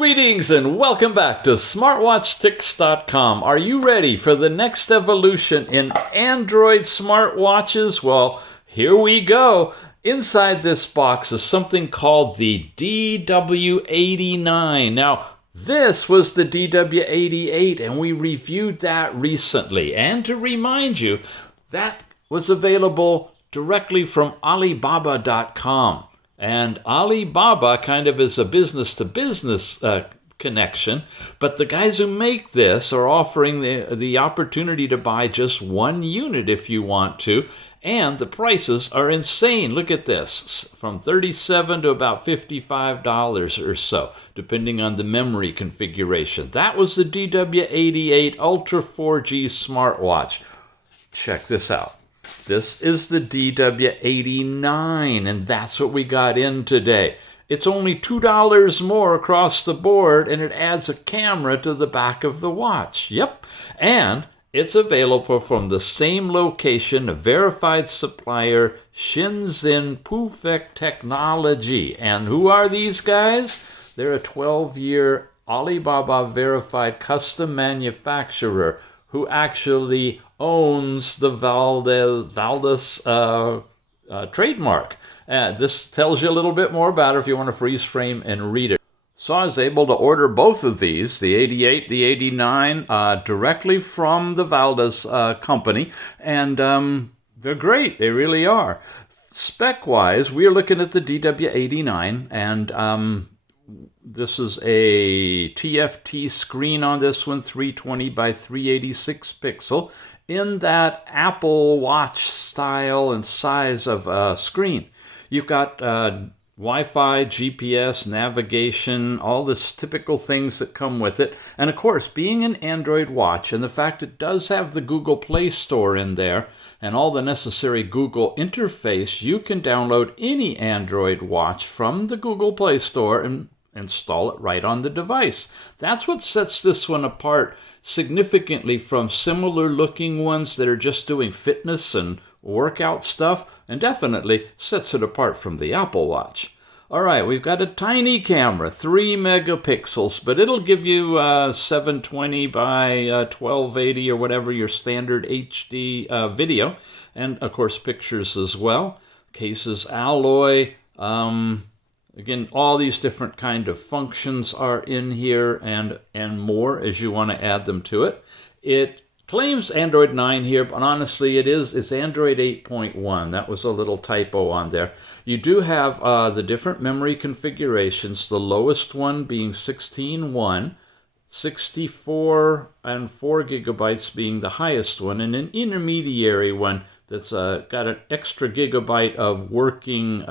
Greetings and welcome back to SmartWatchTix.com. Are you ready for the next evolution in Android smartwatches? Well, here we go. Inside this box is something called the DW89. Now, this was the DW88 and we reviewed that recently. And to remind you, that was available directly from Alibaba.com. And Alibaba kind of is a business-to-business connection, but the guys who make this are offering the opportunity to buy just one unit if you want to, and the prices are insane. Look at this, from $37 to about $55 or so, depending on the memory configuration. That was the DW88 Ultra 4G smartwatch. Check this out. This is the DW89, and that's what we got in today. It's only $2 more across the board, and it adds a camera to the back of the watch. Yep, and it's available from the same location, a verified supplier, Shenzhen Poofect Technology. And who are these guys? They're a 12-year Alibaba verified custom manufacturer who actually owns the VALDUS trademark. This tells you a little bit more about it if you want to freeze frame and read it. So I was able to order both of these, the 88, the 89, directly from the VALDUS company, and they're great. They really are. Spec-wise, we're looking at the DW89, and this is a TFT screen on this one, 320 by 386 pixel, in that Apple Watch style and size of screen. You've got Wi-Fi, GPS, navigation, all the typical things that come with it. And of course, being an Android watch and the fact it does have the Google Play Store in there and all the necessary Google interface, you can download any Android watch from the Google Play Store and install it right on the device. That's what sets this one apart significantly from similar looking ones that are just doing fitness and workout stuff, and definitely sets it apart from the Apple Watch. All right, we've got a tiny camera, 3 megapixels, but it'll give you 720 by 1280 or whatever your standard HD video, and of course pictures as well. Cases alloy. Again, all these different kind of functions are in here and more as you want to add them to it. It claims Android 9 here, but honestly it's Android 8.1. That was a little typo on there. You do have the different memory configurations, the lowest one being 16.1, 64 and 4 gigabytes being the highest one, and an intermediary one that's got an extra gigabyte of working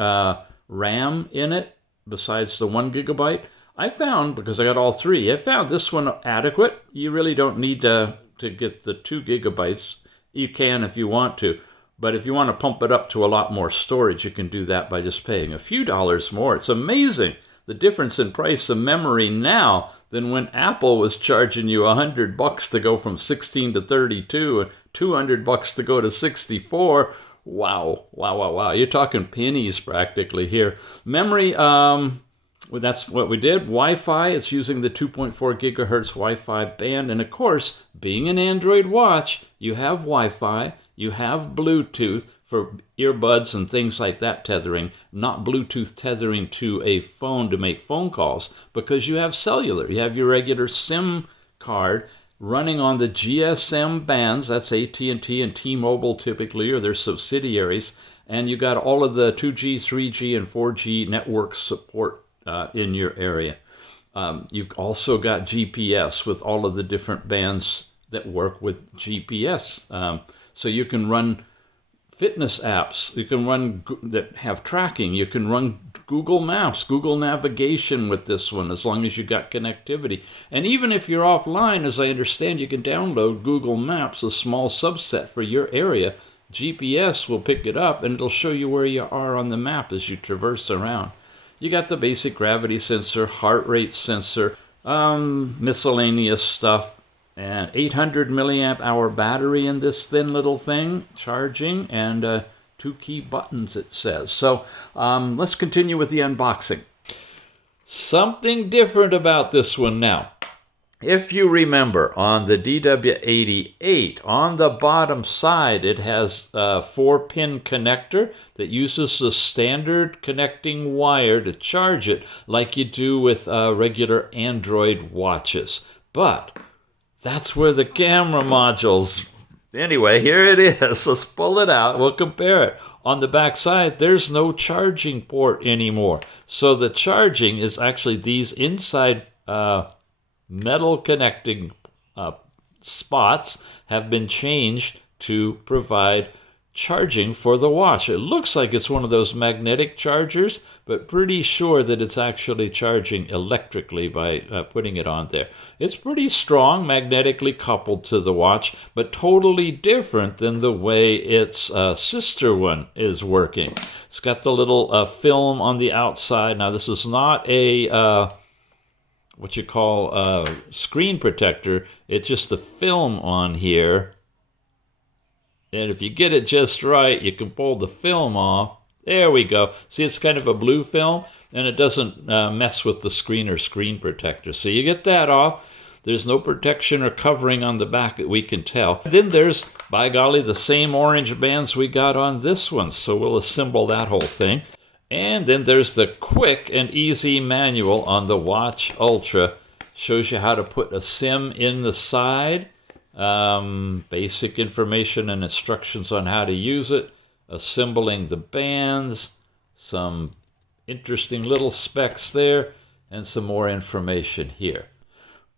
RAM in it besides the 1 gigabyte. I found, because I got all three, I found this one adequate. You really don't need to get the 2 gigabytes. You can if you want to, but if you want to pump it up to a lot more storage, you can do that by just paying a few dollars more. It's amazing the difference in price of memory now than when Apple was charging you $100 to go from 16 to 32 and $200 to go to 64. Wow. You're talking pennies practically here. Memory, that's what we did. Wi-Fi, it's using the 2.4 gigahertz Wi-Fi band. And of course, being an Android watch, you have Wi-Fi, you have Bluetooth for earbuds and things like that tethering, not Bluetooth tethering to a phone to make phone calls, because you have cellular. You have your regular SIM card running on the GSM bands. That's AT&T and T-Mobile typically, or their subsidiaries. And you got all of the 2G, 3G, and 4G network support in your area. You've also got GPS with all of the different bands that work with GPS. So you can run fitness apps. You can run that have tracking. You can run Google Maps, Google Navigation with this one, as long as you got connectivity. And even if you're offline, as I understand, you can download Google Maps, a small subset for your area. GPS will pick it up and it'll show you where you are on the map as you traverse around. You got the basic gravity sensor, heart rate sensor, miscellaneous stuff, and 800 milliamp hour battery in this thin little thing, charging, and 2 key buttons it says. So let's continue with the unboxing. Something different about this one now. If you remember, on the DW88, on the bottom side, it has a 4-pin connector that uses the standard connecting wire to charge it like you do with regular Android watches. But that's where the camera modules... Anyway, here it is. Let's pull it out. We'll compare it. On the back side, there's no charging port anymore. So the charging is actually these inside... metal connecting spots have been changed to provide charging for the watch. It looks like it's one of those magnetic chargers, but pretty sure that it's actually charging electrically by putting it on there. It's pretty strong, magnetically coupled to the watch, but totally different than the way its sister one is working. It's got the little film on the outside. Now, this is not a... what you call a screen protector. It's just a film on here. And if you get it just right, you can pull the film off. There we go. See, it's kind of a blue film, and it doesn't mess with the screen or screen protector. So you get that off. There's no protection or covering on the back that we can tell. And then there's, by golly, the same orange bands we got on this one. So we'll assemble that whole thing. And then there's the quick and easy manual on the Watch Ultra. Shows you how to put a SIM in the side. Basic information and instructions on how to use it. Assembling the bands. Some interesting little specs there. And some more information here.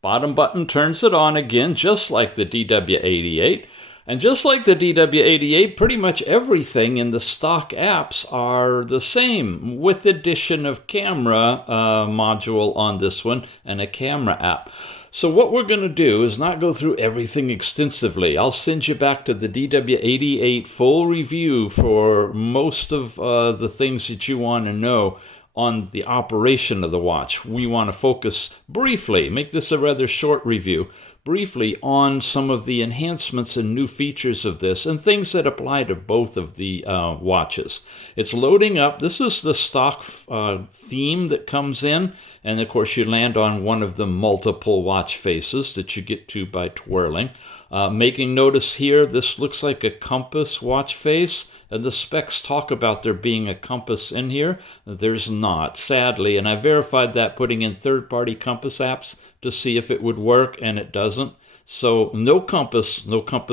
Bottom button turns it on again, just like the DW88. And just like the DW88, pretty much everything in the stock apps are the same, with the addition of camera module on this one and a camera app. So what we're going to do is not go through everything extensively. I'll send you back to the DW88 full review for most of the things that you want to know on the operation of the watch. We want to focus briefly, make this a rather short review, briefly on some of the enhancements and new features of this and things that apply to both of the watches. It's loading up. This is the stock theme that comes in, and of course you land on one of the multiple watch faces that you get to by twirling. Making notice here, this looks like a compass watch face, and the specs talk about there being a compass in here. There's not, sadly, and I verified that putting in third-party compass apps to see if it would work, and it doesn't. So no compass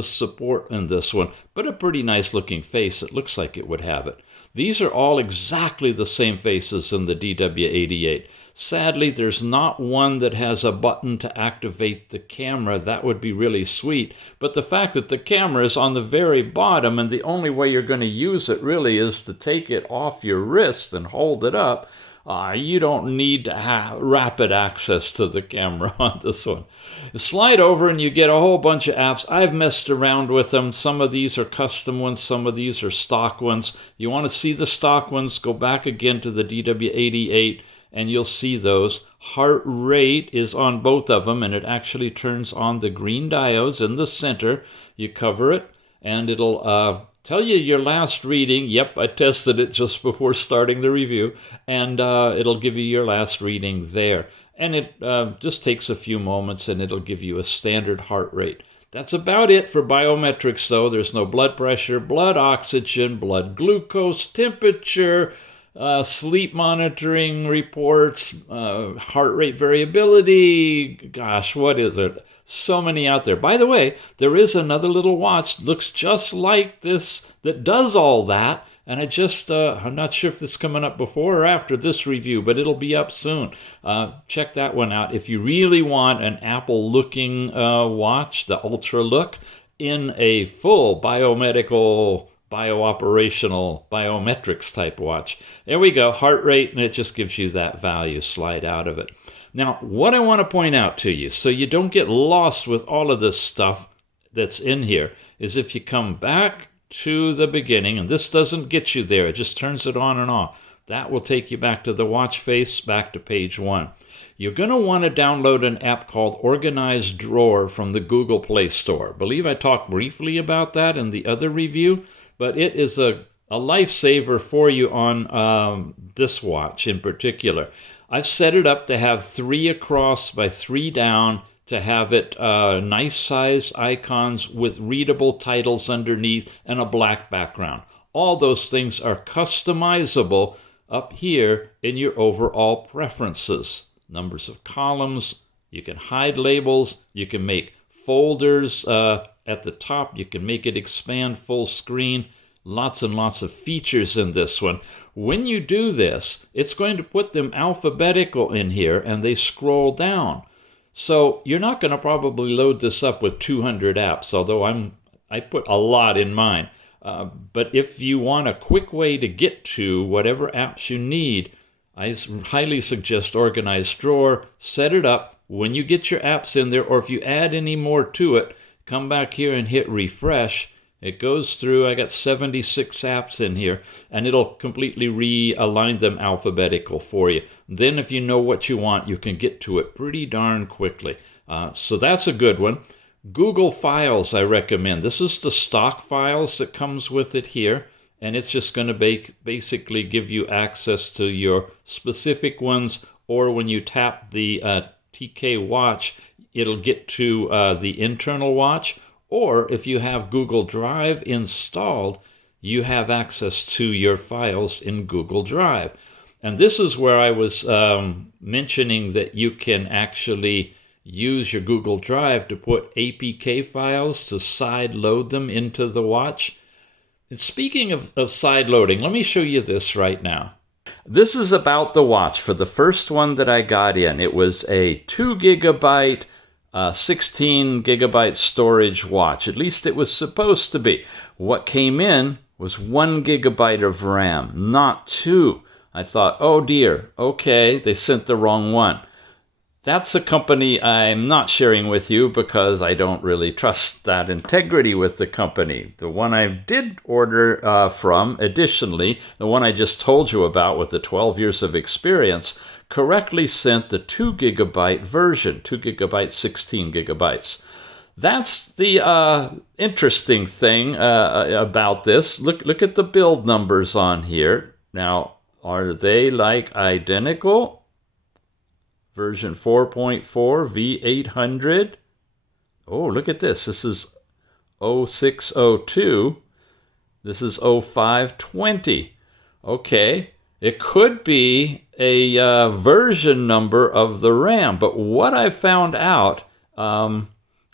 support in this one, but a pretty nice looking face. It looks like it would have it. These are all exactly the same faces in the DW88. Sadly, there's not one that has a button to activate the camera. That would be really sweet. But the fact that the camera is on the very bottom and the only way you're going to use it really is to take it off your wrist and hold it up, you don't need to have rapid access to the camera on this one. Slide over and you get a whole bunch of apps. I've messed around with them. Some of these are custom ones. Some of these are stock ones. You want to see the stock ones, go back again to the DW88 and you'll see those. Heart rate is on both of them, and it actually turns on the green diodes in the center. You cover it and it'll tell you your last reading. Yep, I tested it just before starting the review, and it'll give you your last reading there. And it just takes a few moments, and it'll give you a standard heart rate. That's about it for biometrics, though. There's no blood pressure, blood oxygen, blood glucose, temperature, sleep monitoring reports, heart rate variability. Gosh, what is it? So many out there. By the way, there is another little watch, looks just like this, that does all that. And I'm not sure if this is coming up before or after this review, but it'll be up soon. Check that one out. If you really want an Apple-looking watch, the Ultra look, in a full biomedical, biooperational, biometrics type watch. There we go, heart rate, and it just gives you that value. Slide out of it. Now, what I want to point out to you, so you don't get lost with all of this stuff that's in here, is if you come back to the beginning, and this doesn't get you there, it just turns it on and off. That will take you back to the watch face, back to page 1. You're going to want to download an app called Organized Drawer from the Google Play Store. I believe I talked briefly about that in the other review, but it is a lifesaver for you on this watch in particular. I've set it up to have 3 across by 3 down, to have it nice size icons with readable titles underneath and a black background. All those things are customizable up here in your overall preferences. Numbers of columns, you can hide labels, you can make folders at the top, you can make it expand full screen. Lots and lots of features in this one. When you do this, it's going to put them alphabetical in here and they scroll down. So you're not going to probably load this up with 200 apps, although I put a lot in mine. But if you want a quick way to get to whatever apps you need, I highly suggest Organized Drawer. Set it up. When you get your apps in there, or if you add any more to it, come back here and hit refresh. It goes through, I got 76 apps in here, and it'll completely realign them alphabetical for you. Then if you know what you want, you can get to it pretty darn quickly. So that's a good one. Google Files I recommend. This is the stock files that comes with it here, and it's just going to basically give you access to your specific ones, or when you tap the TK watch, it'll get to the internal watch. Or if you have Google Drive installed, you have access to your files in Google Drive. And this is where I was mentioning that you can actually use your Google Drive to put APK files to side load them into the watch. And speaking of side loading, let me show you this right now. This is about the watch. For the first one that I got in, it was a 2 gigabyte 16 gigabyte storage watch. At least it was supposed to be. What came in was 1 gigabyte of RAM, not 2. I thought, oh dear, okay, they sent the wrong one. That's a company I'm not sharing with you because I don't really trust that integrity with the company. The one I did order from, additionally, the one I just told you about with the 12 years of experience, correctly sent the 2 gigabyte version, 2 gigabytes, 16 gigabytes. That's the interesting thing about this. Look at the build numbers on here. Now, are they like identical? Version 4.4 V800. Oh, look at this. This is 0602. This is 0520. Okay, it could be a version number of the RAM, but what I found out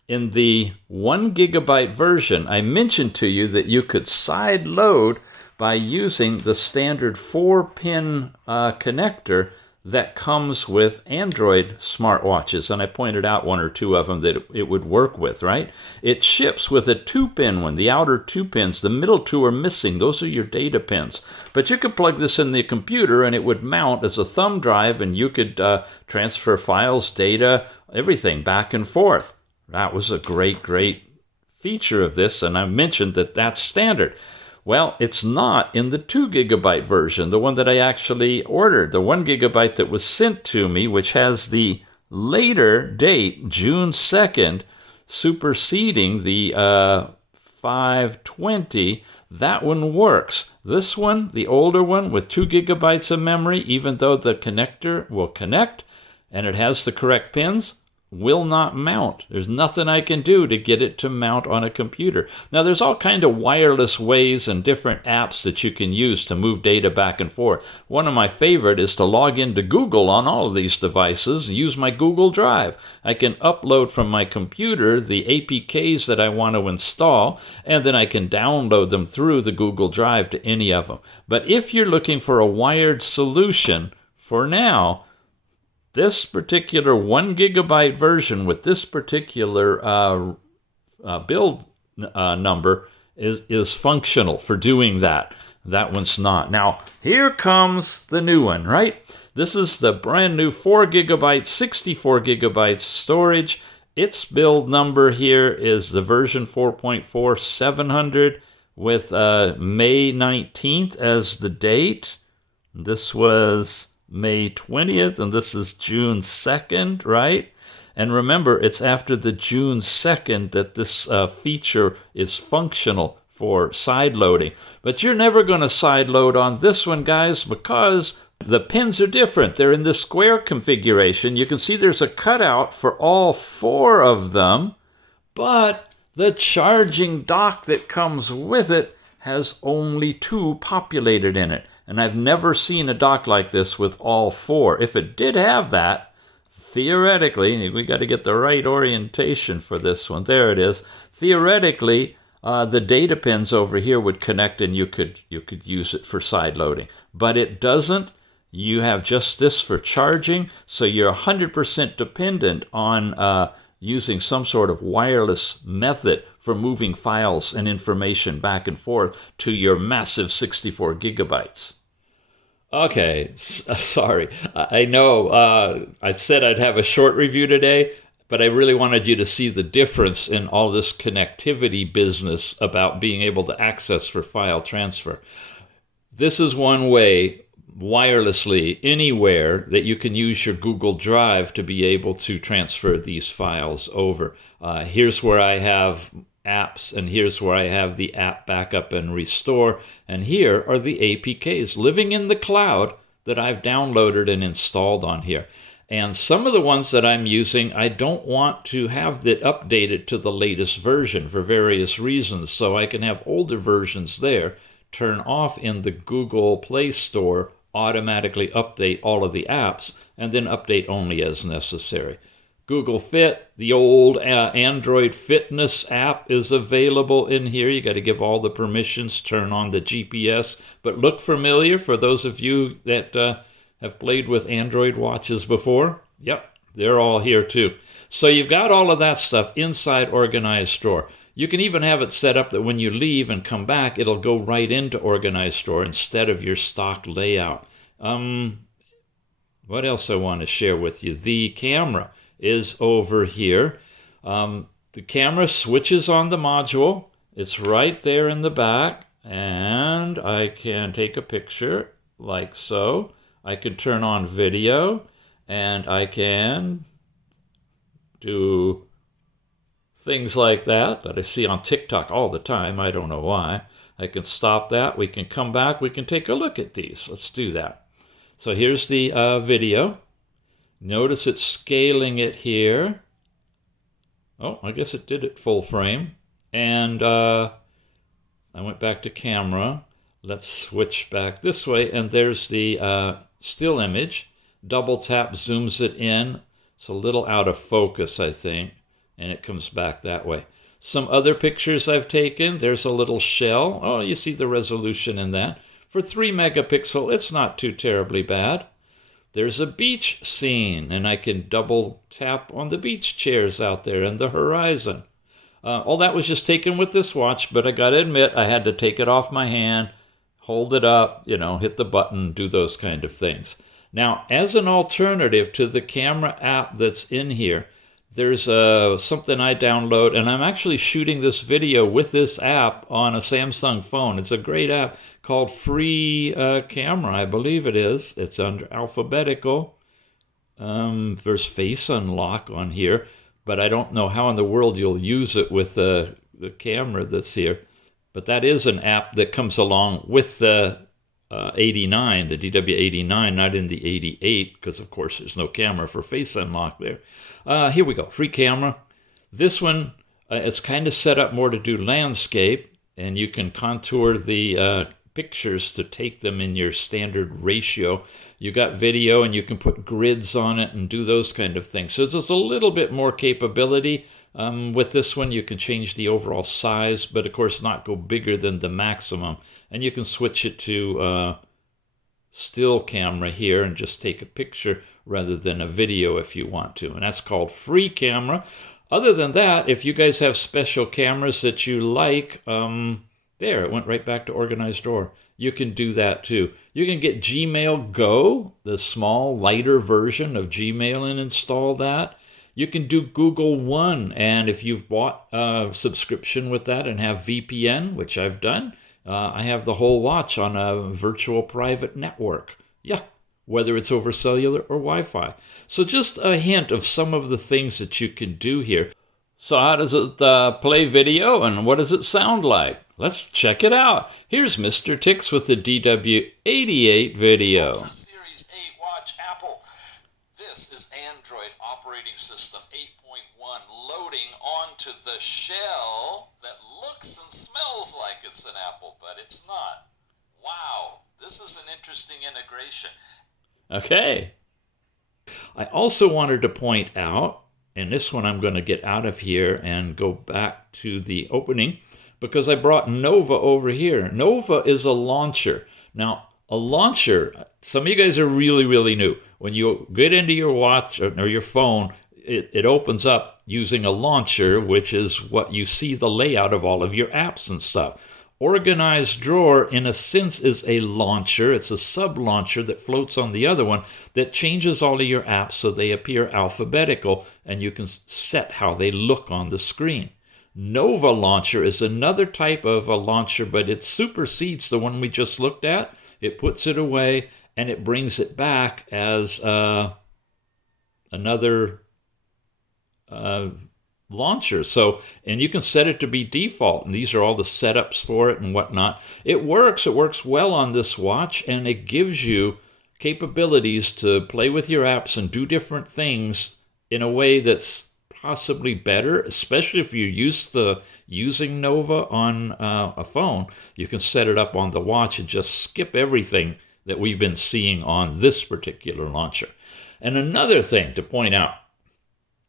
in the 1 gigabyte version, I mentioned to you that you could side load by using the standard 4-pin connector that comes with Android smartwatches, and I pointed out 1 or 2 of them that it would work with, right? It ships with a 2-pin one. The outer 2 pins, the middle 2 are missing. Those are your data pins. But you could plug this in the computer and it would mount as a thumb drive, and you could transfer files, data, everything back and forth. That was a great feature of this, and I mentioned that that's standard. Well, it's not in the 2 gigabyte version, the one that I actually ordered. The 1 gigabyte that was sent to me, which has the later date, June 2nd, superseding the 520, that one works. This one, the older one with 2 gigabytes of memory, even though the connector will connect and it has the correct pins, will not mount. There's nothing I can do to get it to mount on a computer. Now, there's all kind of wireless ways and different apps that you can use to move data back and forth. One of my favorite is to log into Google on all of these devices, use my Google Drive. I can upload from my computer the APKs that I want to install, and then I can download them through the Google Drive to any of them. But if you're looking for a wired solution, for now, this particular 1 gigabyte version with this particular build number is functional for doing that. That one's not. Now, here comes the new one, right? This is the brand new 4 gigabyte, 64 gigabytes storage. Its build number here is the version 4.4 700 with May 19th as the date. This was May 20th, and this is June 2nd, right? And remember, it's after the June 2nd that this feature is functional for side loading. But you're never going to side load on this one, guys, because The pins are different. They're in the square configuration. You can see there's a cutout for all 4 of them, but the charging dock that comes with it has only 2 populated in it. And I've never seen a dock like this with all 4. If it did have that, theoretically, we got to get the right orientation for this one. There it is. Theoretically, the data pins over here would connect and you could use it for side loading. But it doesn't. You have just this for charging, so you're 100% dependent on using some sort of wireless method for moving files and information back and forth to your massive 64 gigabytes. Okay, sorry. I know I said I'd have a short review today, but I really wanted you to see the difference in all this connectivity business about being able to access for file transfer. This is one way, wirelessly, anywhere, that you can use your Google Drive to be able to transfer these files over. Here's where I have apps, and here's where I have the app backup and restore, and here are the APKs living in the cloud that I've downloaded and installed on here. And some of the ones that I'm using, I don't want to have it updated to the latest version for various reasons, so I can have older versions there, turn off in the Google Play Store, automatically update all of the apps, and then update only as necessary. Google Fit, the old Android Fitness app, is available in here. You got to give all the permissions, turn on the GPS, but look familiar for those of you that have played with Android watches before. Yep, they're all here too. So you've got all of that stuff inside Organized Store. You can even have it set up that when you leave and come back, it'll go right into Organized Store instead of your stock layout. What else I want to share with you? The camera is over here. The camera switches on the module. It's right there in the back, and I can take a picture like so. I can turn on video, and I can do things like that I see on TikTok all the time. I don't know why. I can stop that. We can come back. We can take a look at these. Let's do that. So here's the video. Notice it's scaling it here. Oh, I guess it did it full frame. And I went back to camera. Let's switch back this way. And there's the still image. Double tap zooms it in. It's a little out of focus, I think. And it comes back that way. Some other pictures I've taken. There's a little shell. Oh, you see the resolution in that. For 3 megapixel, it's not too terribly bad. There's a beach scene, and I can double tap on the beach chairs out there and the horizon. All that was just taken with this watch, but I got to admit, I had to take it off my hand, hold it up, hit the button, do those kind of things. Now, as an alternative to the camera app that's in here, there's something I download, and I'm actually shooting this video with this app on a Samsung phone. It's a great app called Free Camera, I believe it is. It's under alphabetical. There's Face Unlock on here, but I don't know how in the world you'll use it with the camera that's here. But that is an app that comes along with the 89, the DW89, not in the 88, because of course there's no camera for Face Unlock there. Here we go, Free Camera. This one, it's kind of set up more to do landscape, and you can contour the pictures to take them in your standard ratio. You got video, and you can put grids on it and do those kind of things. So there's a little bit more capability. With this one, you can change the overall size, but of course not go bigger than the maximum. And you can switch it to still camera here and just take a picture rather than a video if you want to. And that's called Free Camera. Other than that, if you guys have special cameras that you like, there, it went right back to Organized Store. You can do that too. You can get Gmail Go, the small, lighter version of Gmail, and install that. You can do Google One, and if you've bought a subscription with that and have VPN, which I've done, I have the whole watch on a virtual private network. Yeah, whether it's over cellular or Wi-Fi. So just a hint of some of the things that you can do here. So how does it play video, and what does it sound like? Let's check it out. Here's Mr. Tix with the DW88 video. operating system 8.1 loading onto the shell that looks and smells like it's an Apple, but it's not. Wow, this is an interesting integration. Okay. I also wanted to point out, and this one I'm going to get out of here and go back to the opening, because I brought Nova over here. Nova is a launcher. Now, a launcher, some of you guys are really, really new. When you get into your watch or your phone, it opens up using a launcher, which is what you see the layout of all of your apps and stuff. Organized Drawer, in a sense, is a launcher. It's a sub-launcher that floats on the other one that changes all of your apps so they appear alphabetical, and you can set how they look on the screen. Nova Launcher is another type of a launcher, but it supersedes the one we just looked at. It puts it away, and it brings it back as another launcher. So, and you can set it to be default, and these are all the setups for it and whatnot. It works well on this watch, and it gives you capabilities to play with your apps and do different things in a way that's possibly better, especially if you're used to using Nova on a phone. You can set it up on the watch and just skip everything that we've been seeing on this particular launcher. And another thing to point out,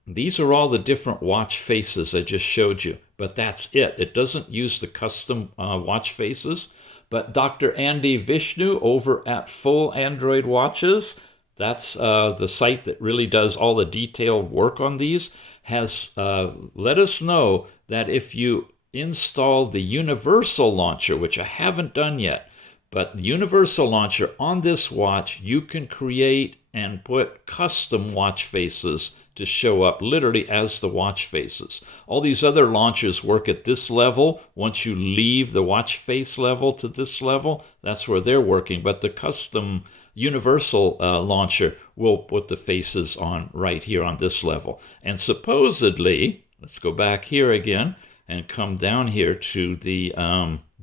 these are all the different watch faces I just showed you, but that's it. It doesn't use the custom watch faces, but Dr. Andy Vishnu over at Full Android Watches, that's the site that really does all the detailed work on these, has let us know that if you install the Universal Launcher, which I haven't done yet, but the Universal Launcher on this watch, you can create and put custom watch faces to show up literally as the watch faces. All these other launchers work at this level. Once you leave the watch face level to this level, that's where they're working. But the custom Universal launcher will put the faces on right here on this level. And supposedly, let's go back here again and come down here to the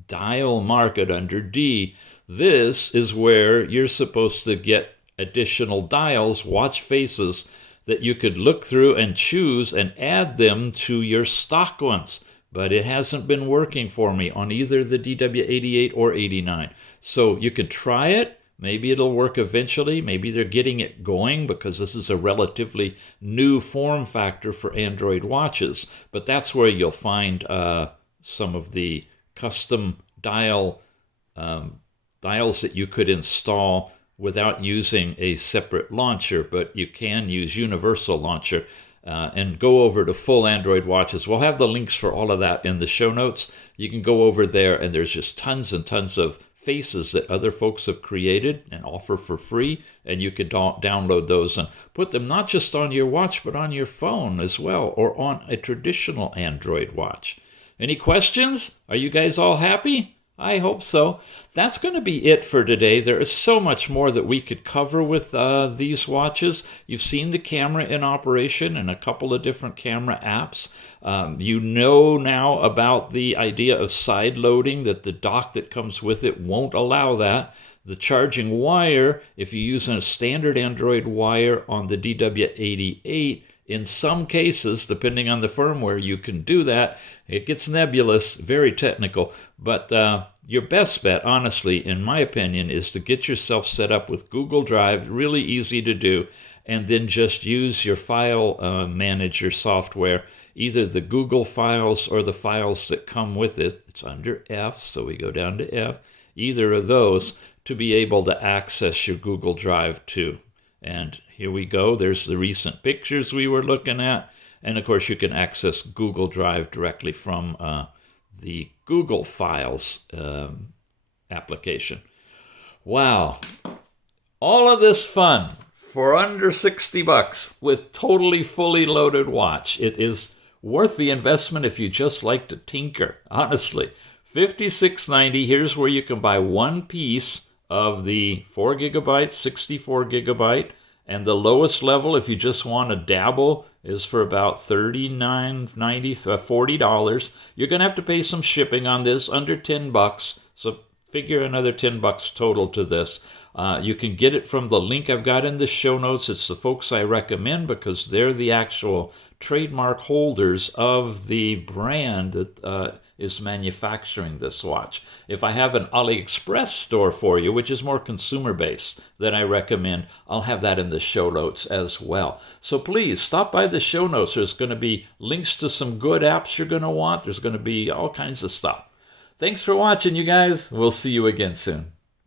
dial market under D. This is where you're supposed to get additional dials, watch faces, that you could look through and choose and add them to your stock ones. But it hasn't been working for me on either the DW88 or 89. So you could try it. Maybe it'll work eventually. Maybe they're getting it going because this is a relatively new form factor for Android watches. But that's where you'll find some of the custom dials that you could install without using a separate launcher, but you can use Universal Launcher and go over to Full Android Watches. We'll have the links for all of that in the show notes. You can go over there, and there's just tons and tons of faces that other folks have created and offer for free, and you can download those and put them not just on your watch, but on your phone as well, or on a traditional Android watch. Any questions? Are you guys all happy? I hope so. That's going to be it for today. There is so much more that we could cover with these watches. You've seen the camera in operation and a couple of different camera apps. You know now about the idea of side loading, that the dock that comes with it won't allow that. The charging wire, if you use a standard Android wire on the DW88, in some cases, depending on the firmware, you can do that. It gets nebulous, very technical, but your best bet, honestly, in my opinion, is to get yourself set up with Google Drive, really easy to do, and then just use your file manager software, either the Google files or the files that come with it. It's under F, so we go down to F, either of those, to be able to access your Google Drive too. And here we go. There's the recent pictures we were looking at. And of course, you can access Google Drive directly from the Google Files application. Wow. All of this fun for under $60 with totally fully loaded watch. It is worth the investment if you just like to tinker. Honestly, $56.90. Here's where you can buy one piece of the 4 gigabyte, 64 gigabyte, and the lowest level, if you just want to dabble, is for about $39.90, $40. You're going to have to pay some shipping on this, under $10. So figure another $10 total to this. You can get it from the link I've got in the show notes. It's the folks I recommend because they're the actual trademark holders of the brand that is manufacturing this watch. If I have an AliExpress store for you, which is more consumer-based, then I recommend I'll have that in the show notes as well. So please stop by the show notes. There's going to be links to some good apps you're going to want. There's going to be all kinds of stuff. Thanks for watching, you guys. We'll see you again soon.